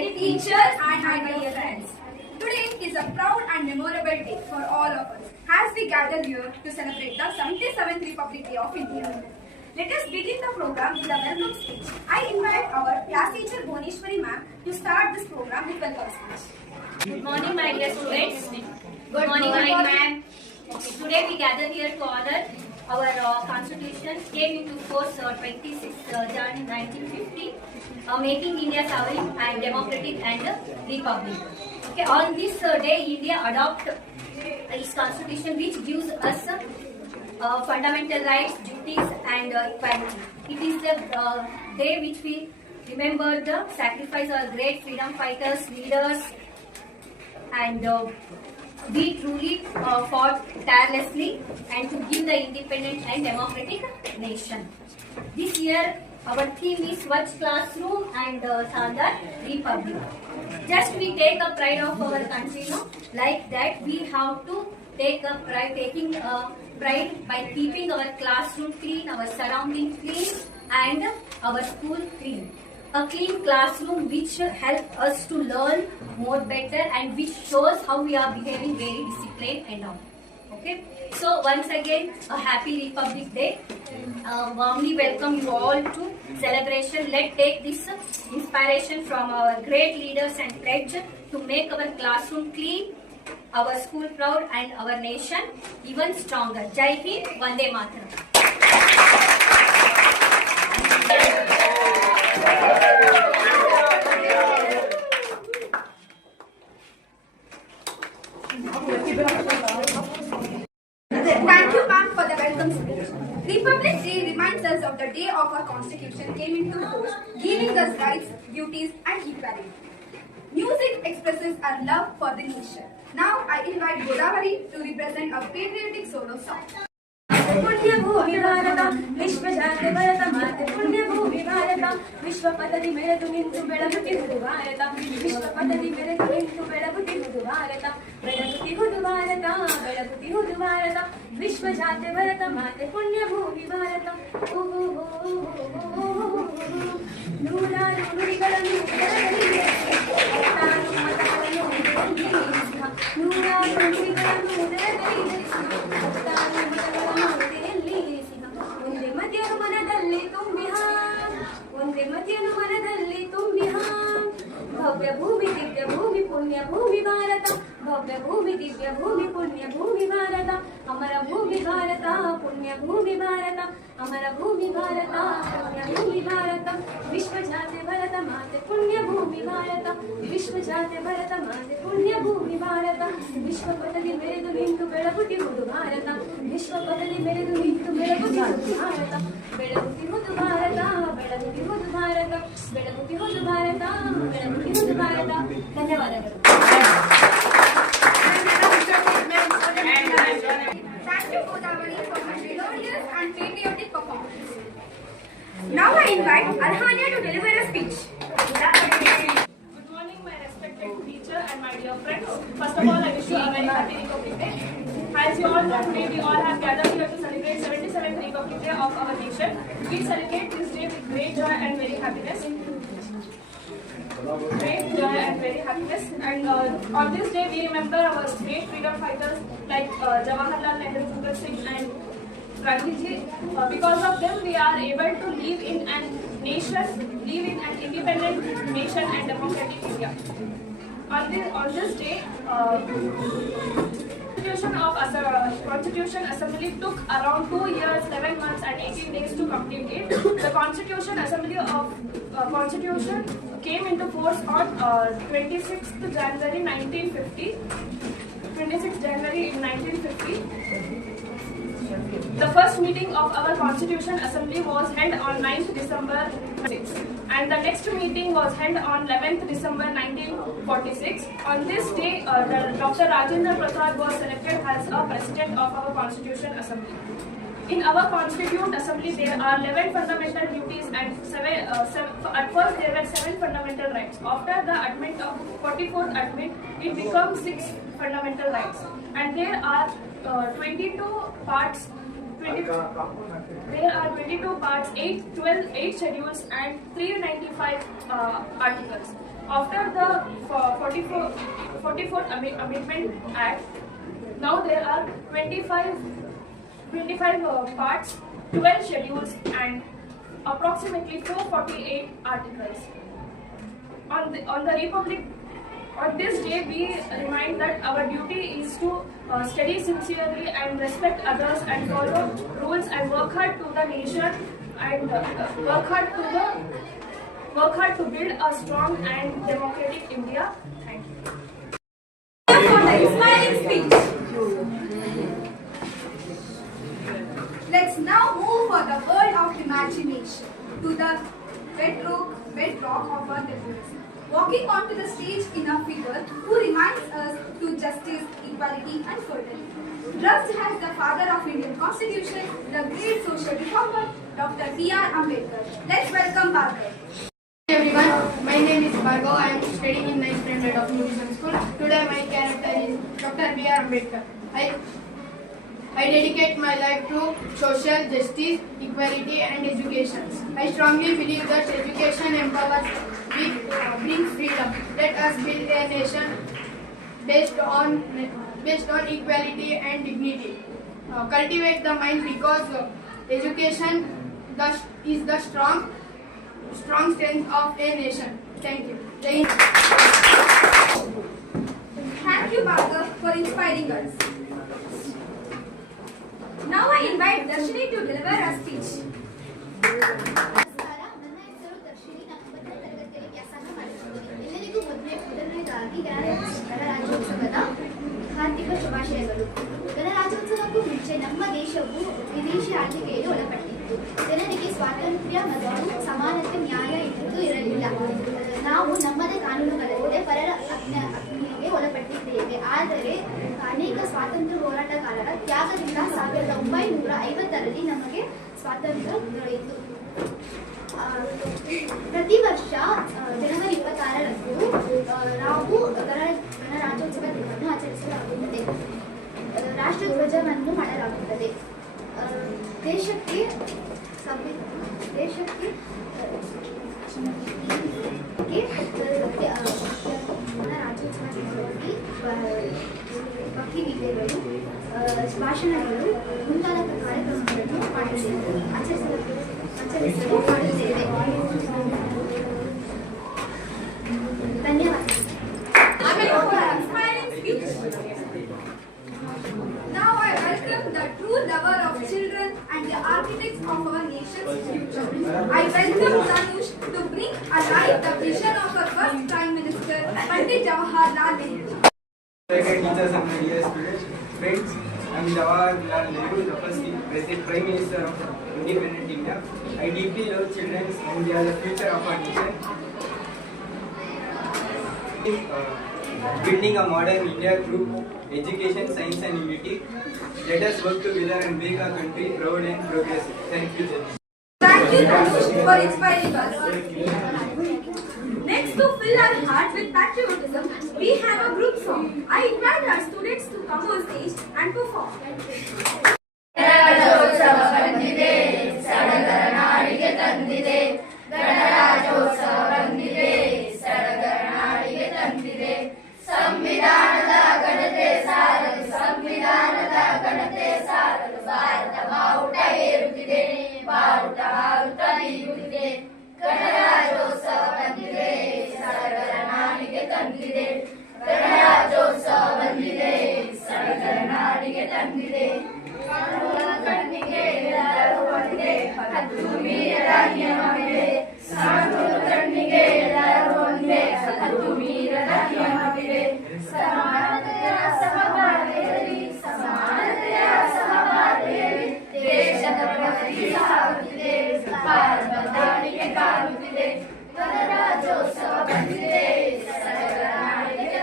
respected teachers and my dear friends. Today is a proud and memorable day for all of us as we gather here to celebrate the 77th Republic Day of India. Let us begin the program with a welcome speech. I invite our class teacher Bhoneshwari ma'am to start this program with welcome speech. Good morning, my dear students. Good morning, ma'am. Today we gather here to honor our Constitution came into force 26 Jan 1950, making India sovereign and democratic and republic. Okay, on this day, India adopted its Constitution, which gives us fundamental rights, duties, and equality. It is the day which we remember the sacrifice of great freedom fighters, leaders, and we truly fought tirelessly and to give the independent and democratic nation. This year, our theme is Swachh Classroom and Sandar Republic. Just we take a pride of our country, no? Like that, we have to take a pride, taking pride by keeping our classroom clean, our surrounding clean, and our school clean. A clean classroom which helps us to learn more better and which shows how we are behaving very disciplined and all. Okay. So once again, a happy Republic Day. Warmly welcome you all to celebration. Let's take this inspiration from our great leaders and pledge to make our classroom clean, our school proud, and our nation even stronger. Jai Hind, Vande Mataram. Thank you, ma'am, for the welcome speech. Republic Day reminds us of the day of our Constitution came into force, giving us rights, duties, and equality. Music expresses our love for the nation. Now, I invite Godavari to represent a patriotic solo song. पुण्य भूमि भारत विश्व जाति भरत माते पुण्य भूमि भारत विश्व पदति मेರೆದು ನಿಂತು ಬೆಳಗುತ್ತಿಹುದು ಭಾರತ ವಿಶ್ವ ಪದತಿ ಮೆರೆದು ನಿಂತು ಬೆಳಗುತ್ತಿಹುದು ಭಾರತ ಬೆಳಗುತ್ತಿಹುದು ಭಾರತ ಬೆಳಗುತ್ತಿಹುದು ಭಾರತ ವಿಶ್ವ ಜಾತಿ ಭರತ ಮಾತೆ ಪುಣ್ಯ ಭೂಮಿ ಭಾರತ ನೂರಾರು ನುಡಿಗಳನ್ನು ನೂರಾರು ನುಡಿಗಳನ್ನು भव्य भूमि दिव्य भूमि पुण्य भूमि भारत भव्य भूमि दिव्य भूमि पुण्य भूमि भारत अमर भूमि भारत पुण्य भूमि भारत अमर भूमि भारत पुण्य भूमि भारत विश्व जाति भरत माते पुण्य भूमि भारत विश्व जाति भरत माते पुण्य भूमि भारत विश्व पदति मेರೆದು ನಿಂತು ಬೆಳಗುತ್ತಿಹುದು ಭಾರತ विश्व पदति मेರೆದು ನಿಂತು ಬೆಳಗುತ್ತಿಹುದು ಭಾರತ ಬೆಳಗುತ್ತಿಹುದು ಭಾರತ ಬೆಳಗುತ್ತಿಹುದು ಭಾರತ ಬೆಳಗುತ್ತಿಹುದು ಭಾರತ ಬೆಳಗುತ್ತಿಹುದು ಭಾರತ ಧನ್ಯವಾದಗಳು. Thank you, Godavari, for her melodious and patriotic performance. Now I invite Arhania to deliver a speech. Good morning, my respected teacher and my dear friends. First of all, I wish you a very happy Republic Day. As you all know, today we all have gathered here to celebrate 77th Republic Day of our nation. We celebrate this day with great joy and very happiness. Great joy and very happiness. And on this day, we remember our great freedom fighters like Jawaharlal Nehru, Bhagat Singh, and Gandhiji. Because of them, we are able to live in an independent nation and democratic India. On this day, Constitution Assembly took around 2 years, 11 months, and 18 days to complete it. The Constitution Assembly of Constitution came into force on 26th January 1950. 26th January 1950. The first meeting of our Constitution Assembly was held on 9th December 6, and the next meeting was held on 11th December 1946. On this day, Dr. Rajendra Prasad was selected as a president of our Constitution Assembly. In our Constituent Assembly, there are 11 fundamental duties and at first there were 7 fundamental rights. After the admit of 44th admit, it becomes 6 fundamental rights. And there are 22 parts. There are 22 parts, 8 schedules and 395 articles. After the 44th Amendment Act, now there are 25 parts, 12 schedules and approximately 448 articles. On this day, we remind that our duty is to study sincerely and respect others and follow rules and work hard to the nation and work hard to build a strong and democratic India. Thank you. For the inspiring speech. Let's now move for the world of imagination to the bedrock of our democracy. Walking onto the stage in a figure who reminds us to justice, equality and fraternity. Drugged as the father of Indian Constitution, the great social reformer, Dr. B.R. Ambedkar. Let's welcome Bhargav. Hey everyone, my name is Bhargav. I am studying in 9th standard of New Vision School. Today my character is Dr. B.R. Ambedkar. I dedicate my life to social justice, equality and education. I strongly believe that education empowers, brings freedom. Let us build a nation based on equality and dignity. Cultivate the mind because education is the strong strength of a nation. Thank you. Thank you, Bhargav, for inspiring us. Now I invite Darshini to deliver a speech. ನಮಸ್ಕಾರ, ನನ್ನ ಹೆಸರು ದರ್ಶಿನಿ. ನಾನು 9ನೇ ತರಗತಿಯಲ್ಲಿ ವ್ಯಾಸಂಗ ಮಾಡುತ್ತಿದ್ದೇನೆ. ಎಲ್ಲರಿಗೂ ಮೊದಲನೇದಾಗಿ ಗಣರಾಜ್ಯೋತ್ಸವದ ಹಾರ್ದಿಕ ಶುಭಾಶಯಗಳು. ಗಣರಾಜ್ಯೋತ್ಸವಕ್ಕೂ ಮುಂಚೆ ನಮ್ಮ ದೇಶವು ವಿದೇಶಿ ಆಳ್ವಿಕೆಗೆ ಒಳಪಟ್ಟಿತ್ತು. ಜನರಿಗೆ ಸ್ವಾತಂತ್ರ್ಯ ಮತ್ತು ಸಮಾನತೆ, ನ್ಯಾಯ ಎನ್ನುವುದು ಇರಲಿಲ್ಲ. ನಾವು ನಮ್ಮದೇ ಕಾನೂನುಗಳಲ್ಲದೆ ಪರರ ಆಜ್ಞೆಗೆ ಒಳಪಟ್ಟಿದ್ದೇವೆ. ಆದರೆ ಅನೇಕ ಸ್ವಾತಂತ್ರ್ಯ ಹೋರಾಟಗಾರರ ತ್ಯಾಗದಿಂದ 1950ರಲ್ಲಿ ನಮಗೆ ಸ್ವಾತಂತ್ರ್ಯ ದೊರೆಯಿತು. ಪ್ರತಿ ವರ್ಷ ಜನವರಿ 26ರಂದು ನಾವು ಗಣರಾಜ್ಯೋತ್ಸವ ದಿನವನ್ನು ಆಚರಿಸಲಾಗುತ್ತದೆ. ರಾಷ್ಟ್ರಧ್ವಜವನ್ನು ಮಾಡಲಾಗುತ್ತದೆ. ದೇಶಕ್ಕೆ ಗಣರಾಜ್ಯೋತ್ಸವ ದಿನದಲ್ಲಿ ಭಕ್ತಿಗೀತೆಗಳು, ಭಾಷಣಗಳು ಮುಂತಾದ ಕಾರ್ಯಕ್ರಮಗಳನ್ನು ಆಚರಿಸಲು ಮಾಡುತ್ತೇವೆ. ಧನ್ಯವಾದ. Now I welcome the true lover of children and the architects of our nation's future. I welcome Tanush to bring alive the vision of our first Prime Minister, Pandit Jawaharlal Nehru. Teachers and my dear students, friends, I am Jawaharlal Nehru, the first President Prime Minister of independent India. I deeply love children and they are the future of our nation. Building a modern India through education, science and unity. Let us work together and make our country proud and progressive. Thank you, Judge. Thank you, Tanush, for inspiring us. Next, to fill our hearts with patriotism, we have a group song. I invite our students to come on stage and perform. ಗಣರಾಜ್ಯೋತ್ಸವ ಬಂದಿದೆ, ಸಡಗರ ನಾಡಿಗೆ ತಂದಿದೆ. ಗಣರಾಜ್ಯೋತ್ಸವ ಬಂದಿದೆ, ಸಡಗರ ನಾಡಿಗೆ ತಂದಿದೆ. ಸಂವಿಧಾನದ ಘನತೆ ಸಾರಲು, ಸಂವಿಧಾನದ ಘನತೆ ಸಾರಲು ಭಾರತ ಬಾವುಟ ಏರುತ್ತಿದೆ, ಬಾವುಟ ಹಾರುತ್ತ ನೀಗುತ್ತಿದೆ. ಗಣರಾಜ್ಯೋತ್ಸವ ಬಂದಿದೆ, ಸಡಗರ ನಾಡಿಗೆ ತಂದಿದೆ. ಗಣರಾಜ್ಯೋತ್ಸವ ಬಂದಿದೆ, ಸಡಗರ ನಾಡಿಗೆ ತಂದಿದೆ. ಕಣ್ಣಿಗೆ ಎಲ್ಲರೂ ಒಂದೇ, ಹತ್ತು ಮೀರದ ನಿಯಮವಿದೆ. ಸಾಧುರ ಕಣ್ಣಿಗೆ ಎಲ್ಲರೂ ಒಂದೇ, ಹತ್ತು ಮೀರದ ನಿಯಮವಿದೆ. ಸಮಾನತೆಯ ಸಹಬಾಳ್ವೆಯಲ್ಲಿ, ಸಮಾನತೆಯ ಸಹಬಾಳ್ವೆಯಲ್ಲಿ ದೇಶದ ಪ್ರಗತಿ ಸಾಗುತ್ತಿದೆ, ಭಾರತ ದಾಳಿಗೆ ಕಾರುತ್ತಿದೆ. ಗಣರಾಜ್ಯೋತ್ಸವ ಬಂದಿದೆ, ಸಡಗರ ನಾಡಿಗೆ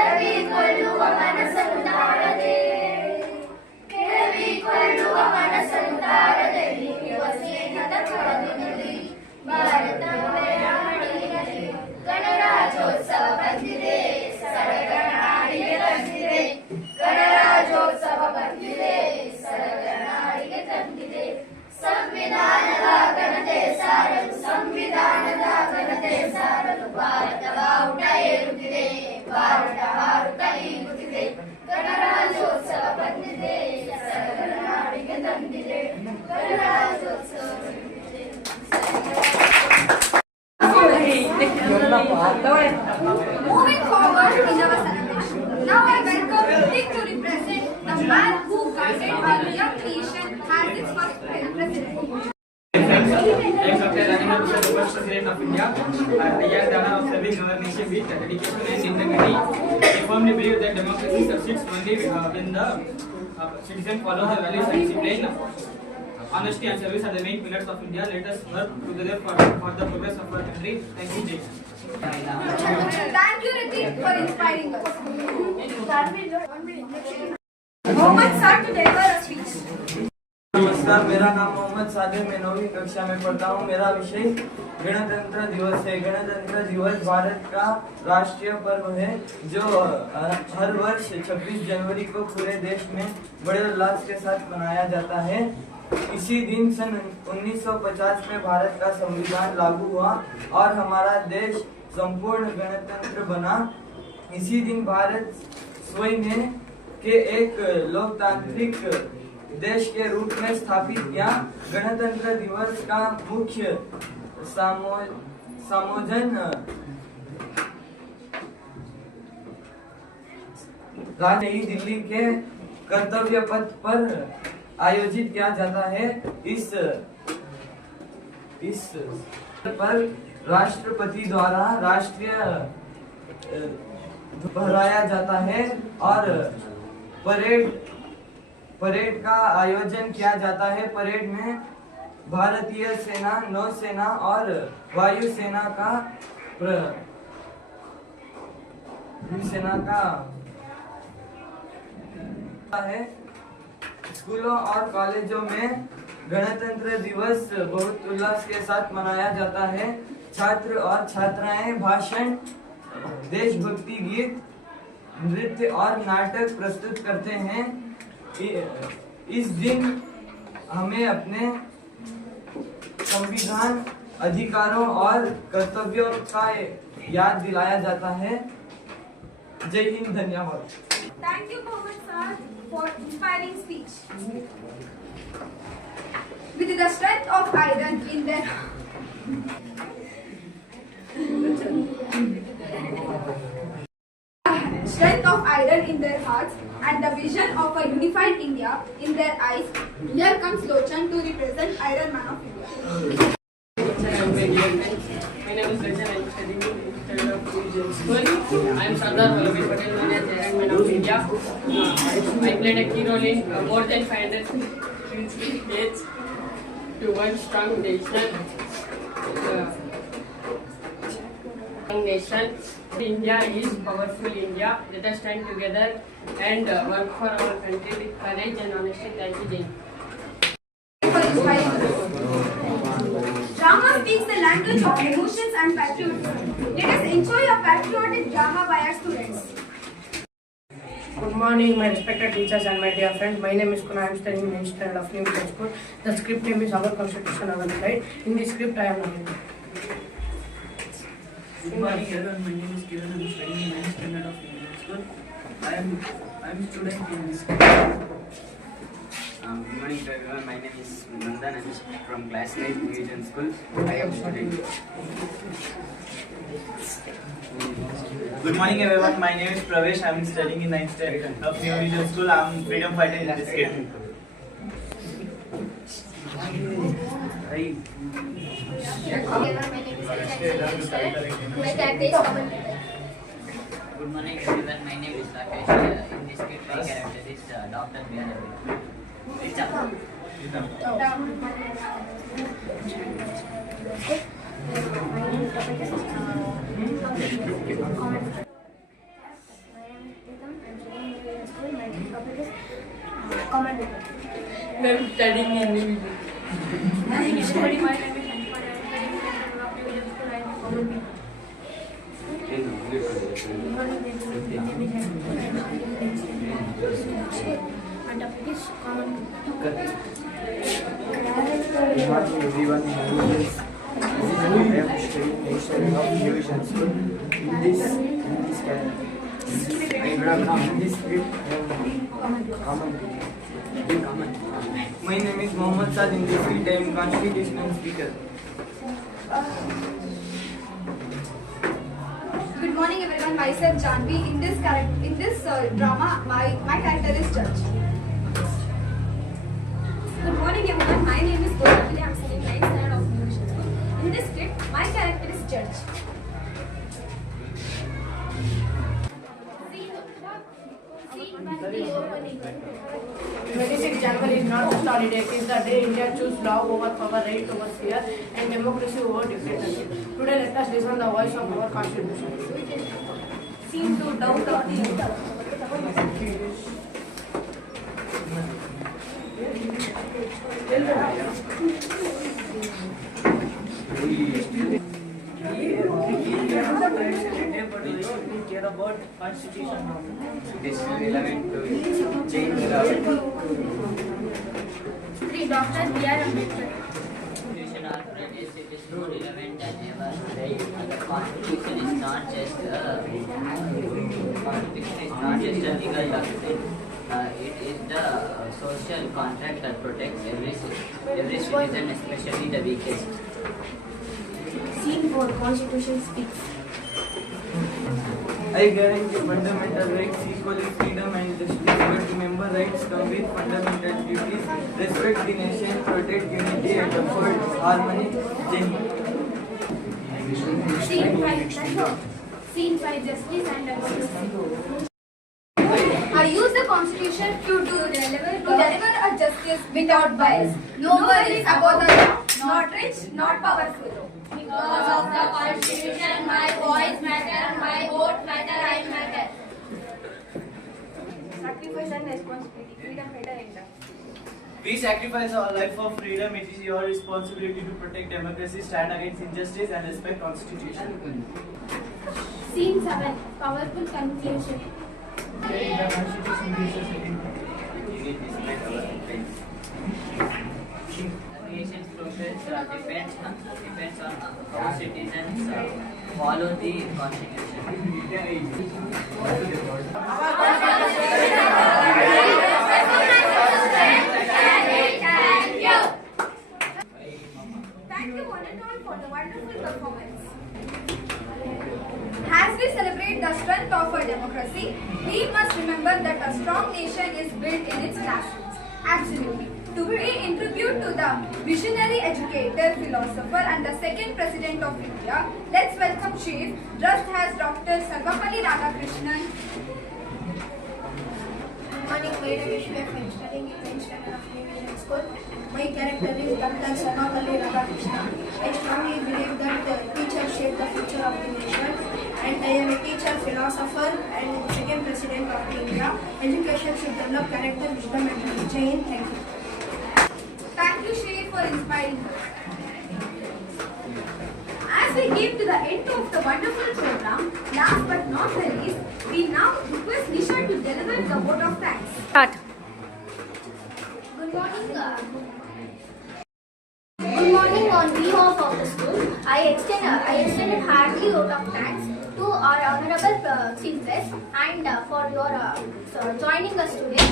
ಕೆಡವಿಕೊಳ್ಳುವ ಮನಸ್ಸನ್ನು ತಾಳದೆ ಕೆಡವಿಕೊಳ್ಳುವ ಮನಸ್ಸನ್ನು ತಾಳದೆ ನೀಡುವ ಸ್ನೇಹದ ಕೊಡಲಿನಲ್ಲಿ ಭಾರತವೇ ನಾಡಿನಲ್ಲಿ ಗಣರಾಜ್ಯೋತ್ಸವ ಬಂದಿದೆ ಸಡಗರ ನಾಡಿಗೆ ತಂದಿದೆ ಗಣರಾಜ್ಯೋತ್ಸವ ಬಂದಿದೆ ಸಡಗರ ನಾಡಿಗೆ ತಂದಿದೆ ಸಂವಿಧಾನದ ಘನತೆ ಸಾರಲು ಸಂವಿಧಾನದ ಘನತೆ ಸಾರಲು ಭಾರತ ಬಾವುಟ ಏರುತ್ತಿದೆ ಭಾರತ ಹಾರುತ್ತ ಈಗುತ್ತಿದೆ ಗಣರಾಜ್ಯೋತ್ಸವ ಬಂದಿದೆ ಸಡಗರ ನಾಡಿಗೆ ತಂದಿದೆ ಗಣರಾಜ್ಯೋತ್ಸವ ಬಂದಿದೆ Moving forward in our celebration, now I welcome Dick to represent the man who guided our young nation as its first president. I am Dr. Rajendra Prasad, the first President of India. I am the honor of serving our nation with dedication and integrity. I firmly believe that democracy succeeds only when the citizen follows the values and discipline. Honesty and service are the main pillars of India. Let us work together for the progress of our country. Thank you, Jay. Thank you, Ritik, for inspiring us. Mohammed sir to deliver a speech. नमस्कार, मेरा नाम मोहम्मद सादिर, मैं 9वीं कक्षा में पढ़ता हूँ। मेरा विषय गणतंत्र दिवस है। गणतंत्र दिवस भारत का राष्ट्रीय पर्व है जो हर वर्ष 26 जनवरी को पूरे देश में बड़े उल्लास के साथ मनाया जाता है। इसी दिन सन 1950 में भारत का संविधान लागू हुआ और हमारा देश संपूर्ण गणतंत्र बना। इसी दिन भारत स्वयं के एक लोकतांत्रिक देश के रूप में स्थापित किया। गणतंत्र दिवस का मुख्य सामोजन नई दिल्ली के कर्तव्य पथ पर आयोजित किया जाता है। इस पर राष्ट्रपति द्वारा राष्ट्रीय फहराया जाता है और परेड का आयोजन किया जाता है। परेड में भारतीय सेना, नौसेना और वायुसेना है। स्कूलों और कॉलेजों में गणतंत्र दिवस बहुत उल्लास के साथ मनाया जाता है। छात्र और छात्राएं भाषण, देशभक्ति गीत, नृत्य और नाटक प्रस्तुत करते हैं। इस दिन हमें अपने संविधान, अधिकारों और कर्तव्यों का याद दिलाया जाता है। जय हिंद, धन्यवाद। Thank you, Mohammed sir, for inspiring speech. With the strength of iron in their hearts and the vision of a unified India in their eyes, here comes Lochan to represent Iron Man of India. My name is Lochan. I am studying in Institute of Religion School. I am Sardar Vallabhbhai Patel, known as Iron Man of India. I played a key role in more than 500 states to one strong nation. India is powerful India. Let us stand together and work for our country with courage and honesty. Thank you, Jay. For inspiring us. Drama speaks the language of emotions and patriotism. Let us enjoy a patriotic drama by our students. Good morning, my respected teachers and my dear friends. My name is Kuna. I am studying in 9th standard of New Middle School. The script name is Our Constitution, Our Pride. In this script, I am learning. Good morning, everyone. My name is Kiran. I am studying in 9th standard of New Middle School. I am student in this school. Good morning to everyone. My name is Nandan. I am from class 9 New Vision School. I am student. Good morning, everyone. My name is Pravesh. I am studying in 9th standard of New Vision School. I am freedom fighter in this game. Good morning, everyone. My name is Rakesh. In this script, my character is Dr. B.R. I am Comment. I'm studying in New My name is Anupama. I am studying in School. I am comment. And please comment. Good morning everyone. My name is I am studying National of New Vision School. In this script, my name is Mohammed Saad. In this script, I am constitutional speaker. Good morning everyone, myself Janvi. In this drama, my character is Judge. Good morning everyone. My name is Gopali. I am studying 9th standard of New Vision School. In this script, my character is Judge. The 26th January is not just holiday. It is the day India choose law over power, right over fear, and democracy over dictatorship. Today, let us listen the voice of our constitution. Seem to doubt or Care about constitution. This is relevant to change the Dr. B.R. Ambedkar. Constitution already it is more relevant than ever. The Constitution is not just a legal document. It is the social contract that protects every citizen, especially the weakest. Scene 4. Constitution speaks. I guarantee fundamental rights, equality, freedom and justice. But remember, rights come with fundamental duties. Respect the nation, protect unity and uphold harmony. Scene 5. Scene 5. Justice and democracy. I use the constitution to deliver a justice without bias. No worries about the law, not rich, not powerful. Because of the Constitution, my voice matter, my vote matter, I matter. Sacrifice and responsibility. Freedom better enter. We sacrifice our life for freedom. It is your responsibility to protect democracy, stand against injustice, and respect Constitution. Scene 7. Powerful conclusion. The Constitution gives us we will respect our rights. Nation's progress depends on how citizens follow the Constitution. Thank you one and all for the wonderful performance. As we celebrate the strength of our democracy, we must remember that a strong nation is built in its classrooms. Absolutely. To pay in tribute to the visionary educator, philosopher and the second president of India, let's welcome Chief, dressed as Dr. Sarvapalli Radhakrishnan. Good morning, my name is Shweta. I am studying in 9th standard of New Vision School. My character is Dr. Sarvapalli Radhakrishnan. I strongly believe that teachers shape the future of the nation, and I am a teacher, philosopher and second president of India. Education should develop character, wisdom and change. Thank you. Thank you, Chief, for inspiring us. As we came to the end of the wonderful program, last but not the least, we now request Nisha to deliver the vote of thanks. Start. Good morning. Good morning on behalf of the school. I extend hearty vote of thanks to our honorable chief guest and for your joining us today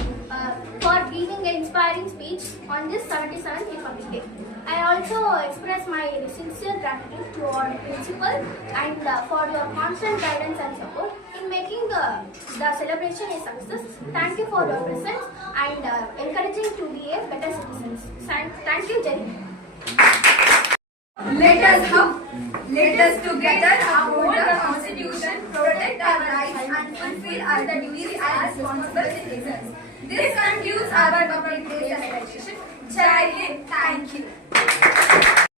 for giving an inspiring speech on this 77th Republic Day. I also express my sincere gratitude to our principal and for your constant guidance and support in making the celebration a success. Thank you for your presence and encouraging to be a better citizens. Thank you, Jenny. Let us together uphold the Constitution, protect our rights and fulfill our duties as responsible citizens. This concludes our public day celebration. Jai Hind, thank you.